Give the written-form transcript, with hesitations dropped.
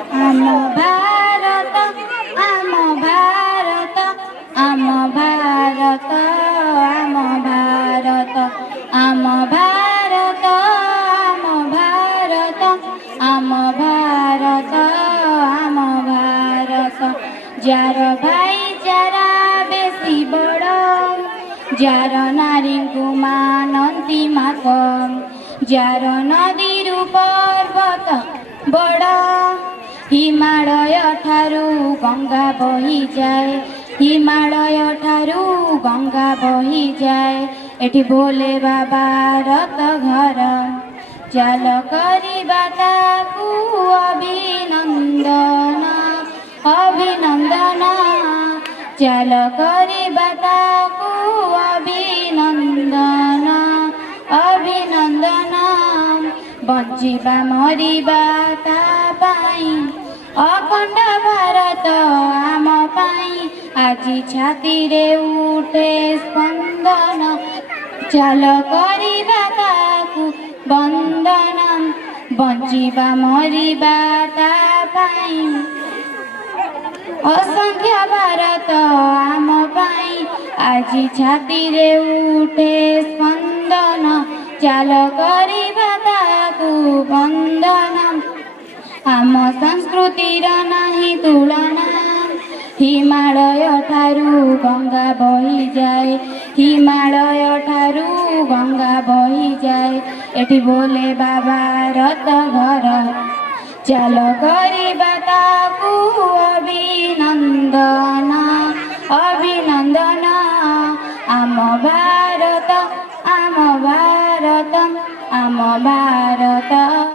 आम भारत आम भारत आम भारत आम भारत आम भारत आम भारत आम भारत आम भारत जार भाईचारा बेसी बड़ जार नारी को मानती मातम जार नदी पर्वत बड़ हिमालय ठारू गंगा बही जाए हिमालय ठारू गंगा बही जाए एठी भोले बाबा रत घर चाल करिबा ताकू अभिनंदन अभिनंदन चाल करिबा ताकू अभिनंदन अभिनंदन बंचिबा मरिबा ता पाई अखंड भारत आम पाई आजी छाती रे उठे स्पंदन चाल करिबा ताकू बंदन बंचिबा मरिबा ता पाई असंख्य भारत आम पाई आजी छाती रे उठे स्पंदन चाल करिबा ताकू बंदन आम संस्कृतिर नाही तुलना हिमालय ठारू गंगा बही जाए हिमालय ठारू गंगा बही जाए एठी भोले बाबा रत घर चाल करिबा ताकू अभिनंदन अभिनंदन आम भारत आम भारत आम भारत।